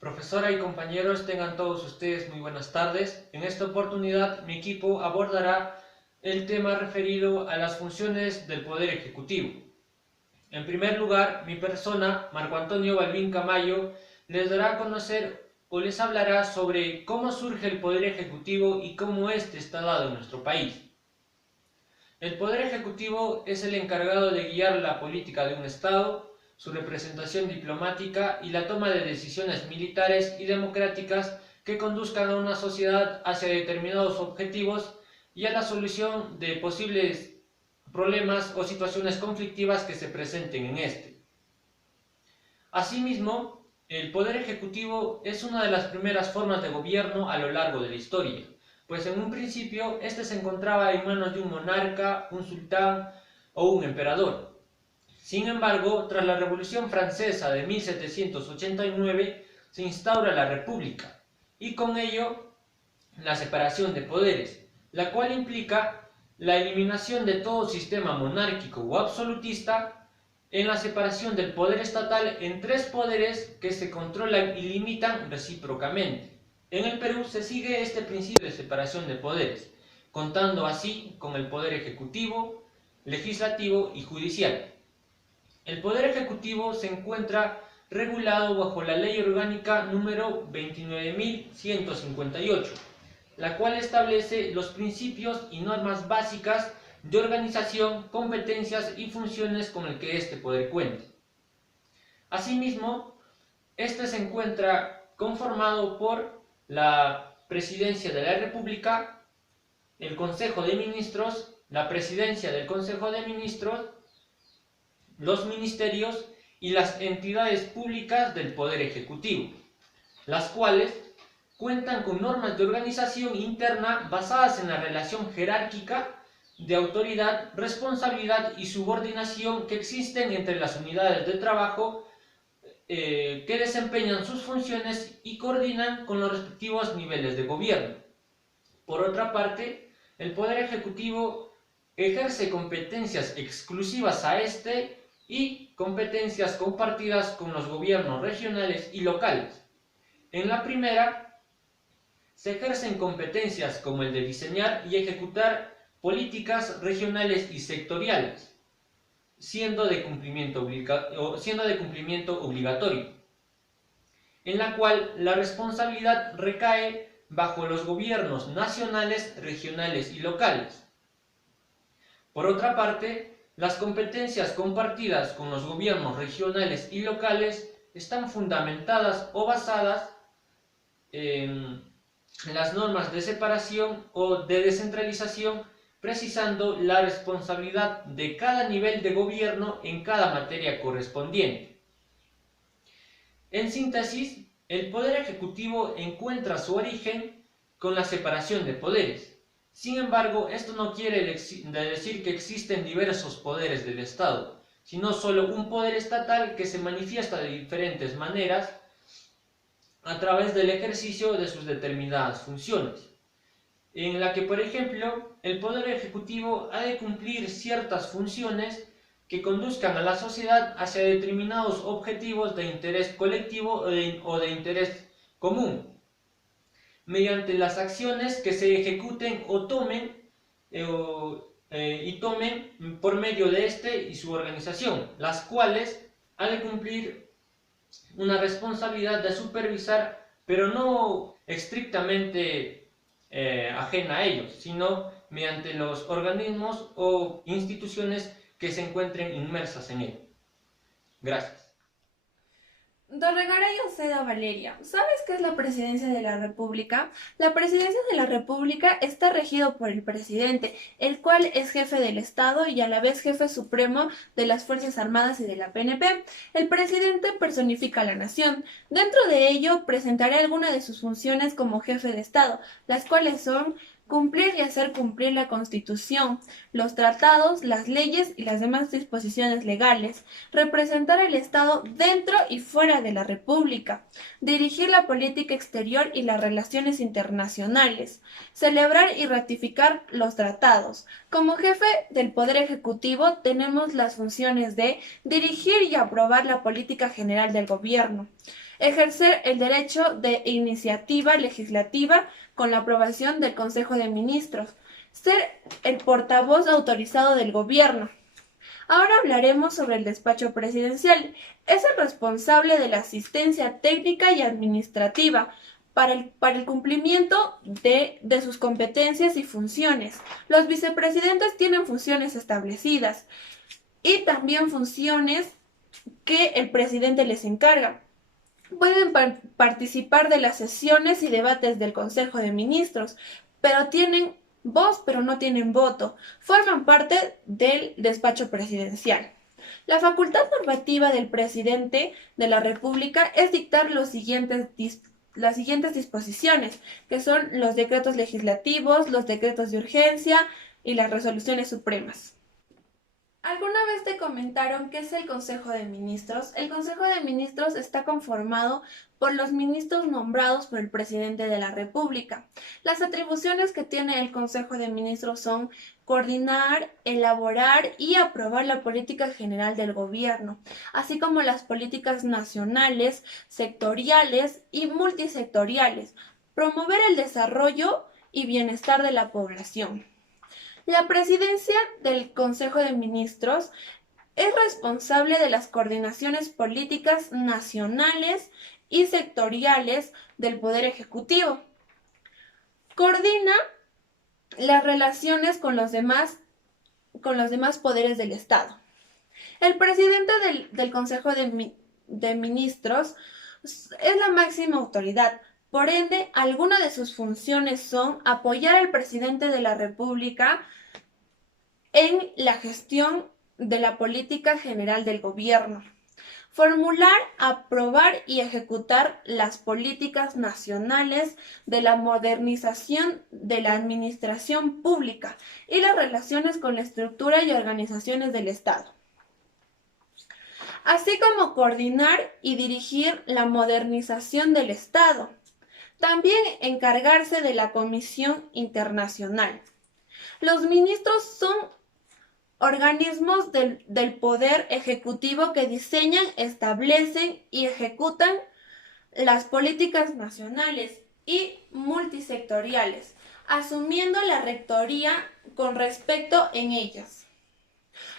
Profesora y compañeros, tengan todos ustedes muy buenas tardes. En esta oportunidad, mi equipo abordará el tema referido a las funciones del Poder Ejecutivo. En primer lugar, mi persona, Marco Antonio Balbín Camayo, les dará a conocer o les hablará sobre cómo surge el Poder Ejecutivo y cómo éste está dado en nuestro país. El Poder Ejecutivo es el encargado de guiar la política de un Estado, su representación diplomática y la toma de decisiones militares y democráticas que conduzcan a una sociedad hacia determinados objetivos y a la solución de posibles problemas o situaciones conflictivas que se presenten en este. Asimismo, el Poder Ejecutivo es una de las primeras formas de gobierno a lo largo de la historia, pues en un principio este se encontraba en manos de un monarca, un sultán o un emperador. Sin embargo, tras la Revolución Francesa de 1789 se instaura la República y con ello la separación de poderes, la cual implica la eliminación de todo sistema monárquico o absolutista en la separación del poder estatal en tres poderes que se controlan y limitan recíprocamente. En el Perú se sigue este principio de separación de poderes, contando así con el poder ejecutivo, legislativo y judicial. El poder ejecutivo se encuentra regulado bajo la Ley Orgánica número 29.158, la cual establece los principios y normas básicas de organización, competencias y funciones con el que este poder cuenta. Asimismo, este se encuentra conformado por la Presidencia de la República, el Consejo de Ministros, la Presidencia del Consejo de Ministros, los ministerios y las entidades públicas del Poder Ejecutivo, las cuales cuentan con normas de organización interna basadas en la relación jerárquica de autoridad, responsabilidad y subordinación que existen entre las unidades de trabajo que desempeñan sus funciones y coordinan con los respectivos niveles de gobierno. Por otra parte, el Poder Ejecutivo ejerce competencias exclusivas a este y competencias compartidas con los gobiernos regionales y locales. En la primera, se ejercen competencias como el de diseñar y ejecutar políticas regionales y sectoriales, siendo de cumplimiento obligatorio, en la cual la responsabilidad recae bajo los gobiernos nacionales, regionales y locales. Por otra parte, las competencias compartidas con los gobiernos regionales y locales están fundamentadas o basadas en las normas de separación o de descentralización, precisando la responsabilidad de cada nivel de gobierno en cada materia correspondiente. En síntesis, el Poder Ejecutivo encuentra su origen con la separación de poderes. Sin embargo, esto no quiere decir que existen diversos poderes del Estado, sino solo un poder estatal que se manifiesta de diferentes maneras a través del ejercicio de sus determinadas funciones, en la que, por ejemplo, el Poder Ejecutivo ha de cumplir ciertas funciones que conduzcan a la sociedad hacia determinados objetivos de interés colectivo o de interés común, mediante las acciones que se ejecuten o tomen por medio de este y su organización, las cuales ha de cumplir una responsabilidad de supervisar, pero no estrictamente ajena a ellos, sino mediante los organismos o instituciones que se encuentren inmersas en él. Gracias. Dorregaray Oceda Valeria, ¿sabes qué es la Presidencia de la República? La Presidencia de la República está regido por el presidente, el cual es jefe del Estado y a la vez jefe supremo de las Fuerzas Armadas y de la PNP. El presidente personifica a la nación. Dentro de ello, presentaré algunas de sus funciones como jefe de Estado, las cuales son cumplir y hacer cumplir la Constitución, los tratados, las leyes y las demás disposiciones legales, representar al Estado dentro y fuera de la República, dirigir la política exterior y las relaciones internacionales, celebrar y ratificar los tratados. Como jefe del Poder Ejecutivo tenemos las funciones de dirigir y aprobar la política general del gobierno, Ejercer el derecho de iniciativa legislativa con la aprobación del Consejo de Ministros. Ser el portavoz autorizado del gobierno. Ahora hablaremos sobre el despacho presidencial. Es el responsable de la asistencia técnica y administrativa para el cumplimiento de sus competencias y funciones. Los vicepresidentes tienen funciones establecidas y también funciones que el presidente les encarga. Pueden participar de las sesiones y debates del Consejo de Ministros, pero tienen voz, pero no tienen voto. Forman parte del despacho presidencial. La facultad normativa del presidente de la República es dictar las siguientes disposiciones, que son los decretos legislativos, los decretos de urgencia y las resoluciones supremas. ¿Alguna vez te comentaron qué es el Consejo de Ministros? El Consejo de Ministros está conformado por los ministros nombrados por el presidente de la República. Las atribuciones que tiene el Consejo de Ministros son coordinar, elaborar y aprobar la política general del gobierno, así como las políticas nacionales, sectoriales y multisectoriales, promover el desarrollo y bienestar de la población. La presidencia del Consejo de Ministros es responsable de las coordinaciones políticas nacionales y sectoriales del Poder Ejecutivo. Coordina las relaciones con los demás poderes del Estado. El presidente del Consejo de Ministros es la máxima autoridad. Por ende, algunas de sus funciones son apoyar al presidente de la República en la gestión de la política general del gobierno, formular, aprobar y ejecutar las políticas nacionales de la modernización de la administración pública y las relaciones con la estructura y organizaciones del Estado, así como coordinar y dirigir la modernización del Estado. También encargarse de la Comisión Internacional. Los ministros son organismos del Poder Ejecutivo que diseñan, establecen y ejecutan las políticas nacionales y multisectoriales, asumiendo la rectoría con respecto en ellas.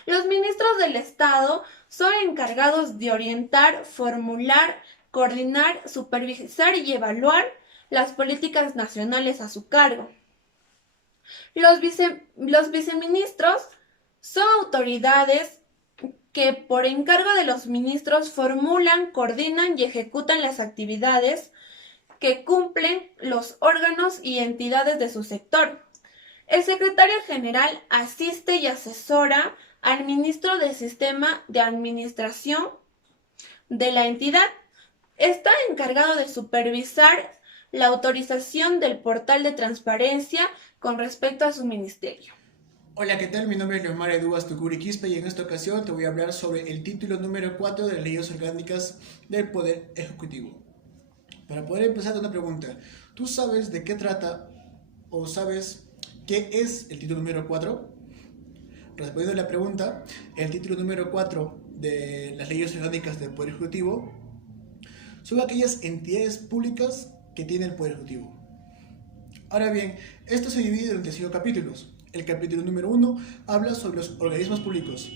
Los ministros del Estado son encargados de orientar, formular, coordinar, supervisar y evaluar las políticas nacionales a su cargo. Los viceministros son autoridades que por encargo de los ministros formulan, coordinan y ejecutan las actividades que cumplen los órganos y entidades de su sector. El secretario general asiste y asesora al ministro del sistema de administración de la entidad. Está encargado de supervisar la autorización del portal de transparencia con respecto a su ministerio. Hola, ¿qué tal? Mi nombre es Leomar Edu Astucuri Quispe y en esta ocasión te voy a hablar sobre el título número 4 de las leyes orgánicas del Poder Ejecutivo. Para poder empezar, una pregunta. ¿Tú sabes de qué trata o sabes qué es el título número 4? Respondiendo a la pregunta, el título número 4 de las leyes orgánicas del Poder Ejecutivo son aquellas entidades públicas que tiene el Poder Ejecutivo. Ahora bien, esto se divide en 5 capítulos. El capítulo número 1 habla sobre los organismos públicos,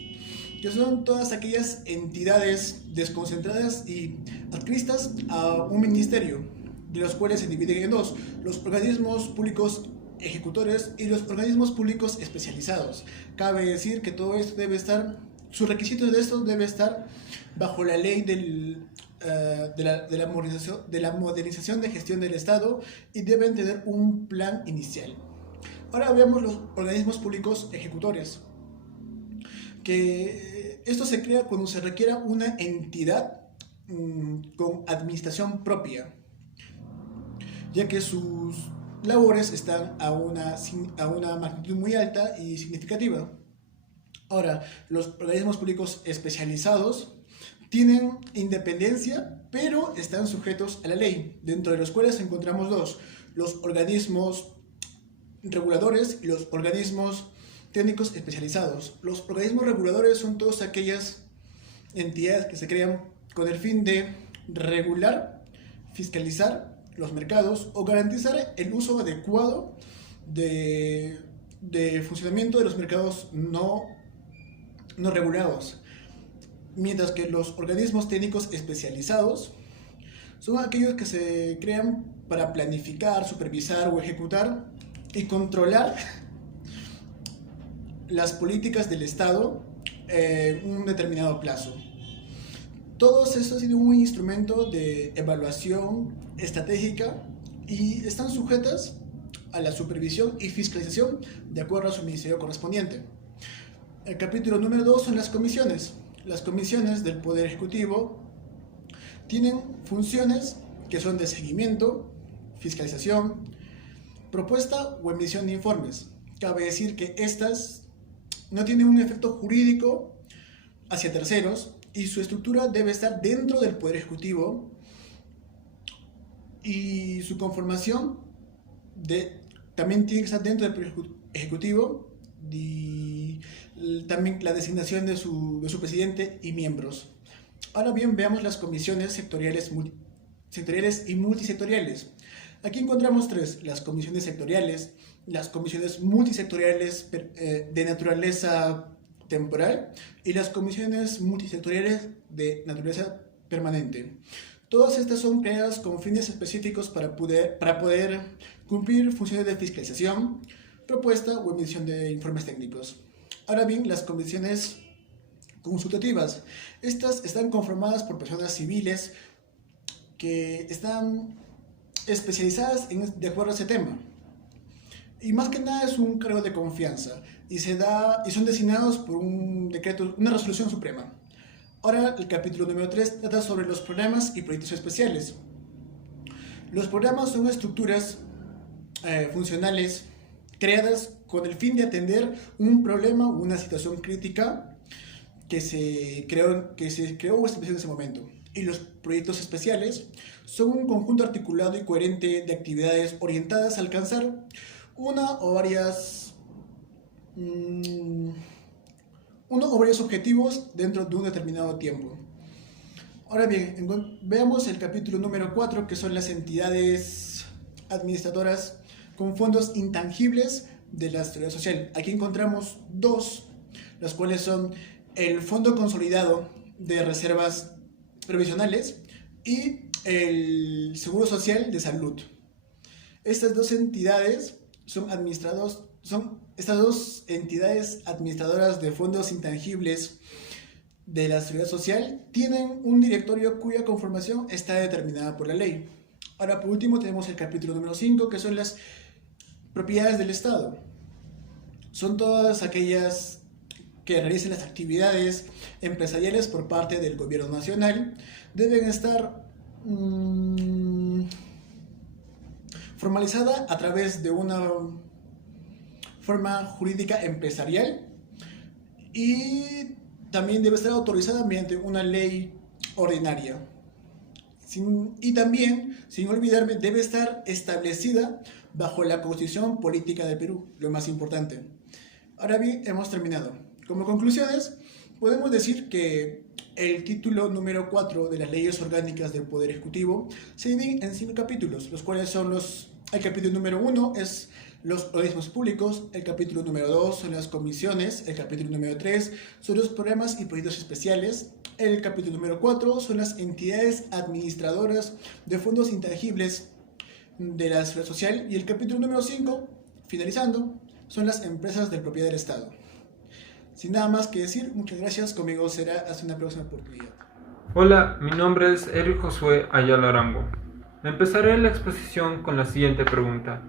que son todas aquellas entidades desconcentradas y adscritas a un ministerio, de los cuales se dividen en dos: los organismos públicos ejecutores y los organismos públicos especializados. Cabe decir que todo esto debe estar, sus requisitos de esto debe estar bajo la ley de la modernización de gestión del Estado y deben tener un plan inicial. Ahora veamos los organismos públicos ejecutores, que esto se crea cuando se requiera una entidad con administración propia, ya que sus labores están a una magnitud muy alta y significativa. Ahora, los organismos públicos especializados tienen independencia, pero están sujetos a la ley, dentro de los cuales encontramos dos: los organismos reguladores y los organismos técnicos especializados. Los organismos reguladores son todas aquellas entidades que se crean con el fin de regular fiscalizar los mercados o garantizar el uso adecuado de funcionamiento de los mercados no regulados, mientras que los organismos técnicos especializados son aquellos que se crean para planificar, supervisar o ejecutar y controlar las políticas del Estado en un determinado plazo. Todos estos tienen un instrumento de evaluación estratégica y están sujetas a la supervisión y fiscalización de acuerdo a su ministerio correspondiente. El capítulo número 2 son las comisiones. Las comisiones del Poder Ejecutivo tienen funciones que son de seguimiento, fiscalización, propuesta o emisión de informes. Cabe decir que estas no tienen un efecto jurídico hacia terceros y su estructura debe estar dentro del Poder Ejecutivo y su conformación también tiene que estar dentro del Poder Ejecutivo y también la designación de su presidente y miembros. Ahora bien, veamos las comisiones sectoriales y multisectoriales. Aquí encontramos tres: las comisiones sectoriales, las comisiones multisectoriales de naturaleza temporal y las comisiones multisectoriales de naturaleza permanente. Todas estas son creadas con fines específicos para poder cumplir funciones de fiscalización, propuesta o emisión de informes técnicos. Ahora bien, las comisiones consultativas. Estas están conformadas por personas civiles que están especializadas de acuerdo a ese tema. Y más que nada es un cargo de confianza y son designados por un decreto, una resolución suprema. Ahora el capítulo número 3 trata sobre los programas y proyectos especiales. Los programas son estructuras funcionales creadas con el fin de atender un problema o una situación crítica que se creó o estableció en ese momento. Y los proyectos especiales son un conjunto articulado y coherente de actividades orientadas a alcanzar uno o varios objetivos dentro de un determinado tiempo. Ahora bien, veamos el capítulo número 4, que son las entidades administradoras con fondos intangibles de la seguridad social. Aquí encontramos dos, las cuales son el Fondo Consolidado de Reservas Previsionales y el Seguro Social de Salud. Estas dos entidades son estas dos entidades administradoras de fondos intangibles de la seguridad social tienen un directorio cuya conformación está determinada por la ley. Ahora, por último, tenemos el capítulo número 5, que son las propiedades del Estado. Son todas aquellas que realicen las actividades empresariales por parte del gobierno nacional. Deben estar formalizada a través de una forma jurídica empresarial y también debe estar autorizada mediante una ley ordinaria. Y también, sin olvidarme, debe estar establecida bajo la Constitución Política del Perú, lo más importante. Ahora bien, hemos terminado. Como conclusiones, podemos decir que el título número 4 de las leyes orgánicas del Poder Ejecutivo se divide en 5 capítulos, los cuales son el capítulo número 1 es los organismos públicos, el capítulo número 2 son las comisiones, el capítulo número 3 son los programas y proyectos especiales, el capítulo número 4 son las entidades administradoras de fondos intangibles de la seguridad social y el capítulo número 5, finalizando, son las empresas de propiedad del Estado. Sin nada más que decir, muchas gracias, conmigo será hasta una próxima oportunidad. Hola, mi nombre es Eric Josué Ayala Arango. Empezaré la exposición con la siguiente pregunta.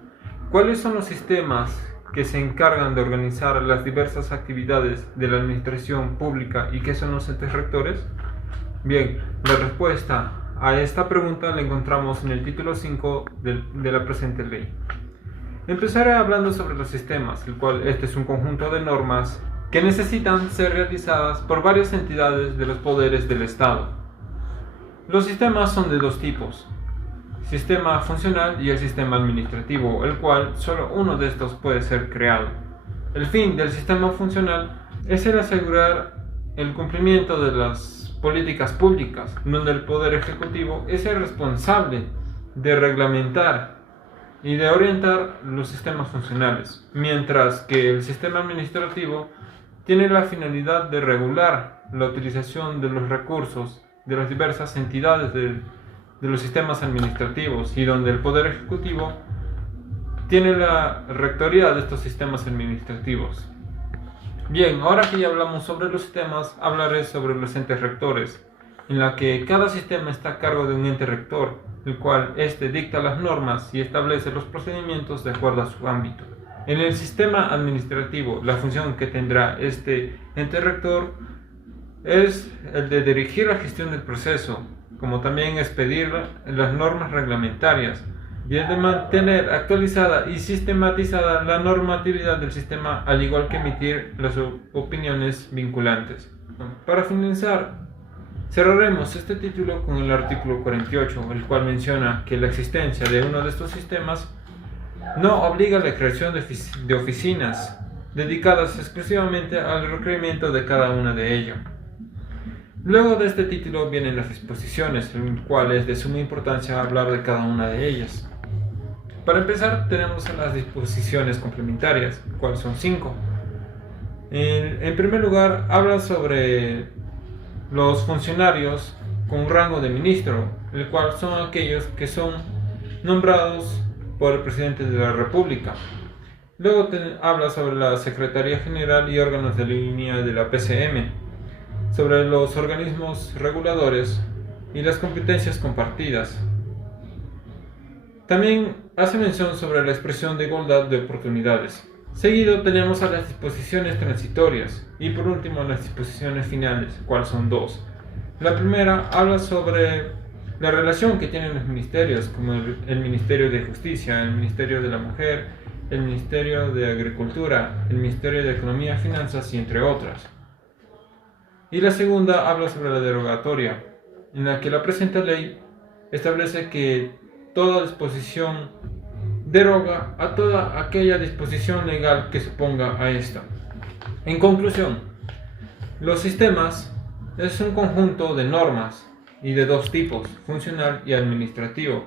¿Cuáles son los sistemas que se encargan de organizar las diversas actividades de la administración pública y qué son los entes rectores? Bien, la respuesta a esta pregunta la encontramos en el título 5 de la presente ley. Empezaré hablando sobre los sistemas, el cual este es un conjunto de normas que necesitan ser realizadas por varias entidades de los poderes del Estado. Los sistemas son de dos tipos: sistema funcional y el sistema administrativo, el cual solo uno de estos puede ser creado. El fin del sistema funcional es el asegurar el cumplimiento de las políticas públicas, donde el Poder Ejecutivo es el responsable de reglamentar y de orientar los sistemas funcionales, mientras que el sistema administrativo tiene la finalidad de regular la utilización de los recursos de las diversas entidades de los sistemas administrativos, y donde el Poder Ejecutivo tiene la rectoría de estos sistemas administrativos. Bien, ahora que ya hablamos sobre los sistemas, hablaré sobre los entes rectores, en la que cada sistema está a cargo de un ente rector, el cual dicta las normas y establece los procedimientos de acuerdo a su ámbito. En el sistema administrativo, la función que tendrá este ente rector es el de dirigir la gestión del proceso, como también expedir las normas reglamentarias y el de mantener actualizada y sistematizada la normatividad del sistema, al igual que emitir las opiniones vinculantes. Para finalizar, cerraremos este título con el artículo 48, el cual menciona que la existencia de uno de estos sistemas no obliga a la creación de oficinas dedicadas exclusivamente al requerimiento de cada una de ellas. Luego de este título vienen las disposiciones, en el cual es de suma importancia hablar de cada una de ellas. Para empezar, tenemos las disposiciones complementarias, cuales son 5. En primer lugar, habla sobre los funcionarios con rango de ministro, el cual son aquellos que son nombrados por el presidente de la República. Luego habla sobre la Secretaría General y órganos de línea de la PCM, sobre los organismos reguladores y las competencias compartidas. También hace mención sobre la expresión de igualdad de oportunidades. Seguido tenemos a las disposiciones transitorias y por último las disposiciones finales, cuales son 2. La primera habla sobre la relación que tienen los ministerios, como el Ministerio de Justicia, el Ministerio de la Mujer, el Ministerio de Agricultura, el Ministerio de Economía y Finanzas, y entre otras. Y la segunda habla sobre la derogatoria, en la que la presente ley establece que toda disposición deroga a toda aquella disposición legal que se ponga a esta. En conclusión, los sistemas es un conjunto de normas y de 2 tipos, funcional y administrativo,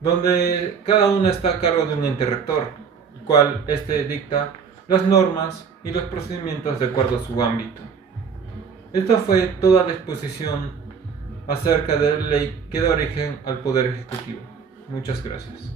donde cada una está a cargo de un ente rector, el cual dicta las normas y los procedimientos de acuerdo a su ámbito. Esta fue toda la exposición acerca de la ley que da origen al Poder Ejecutivo. Muchas gracias.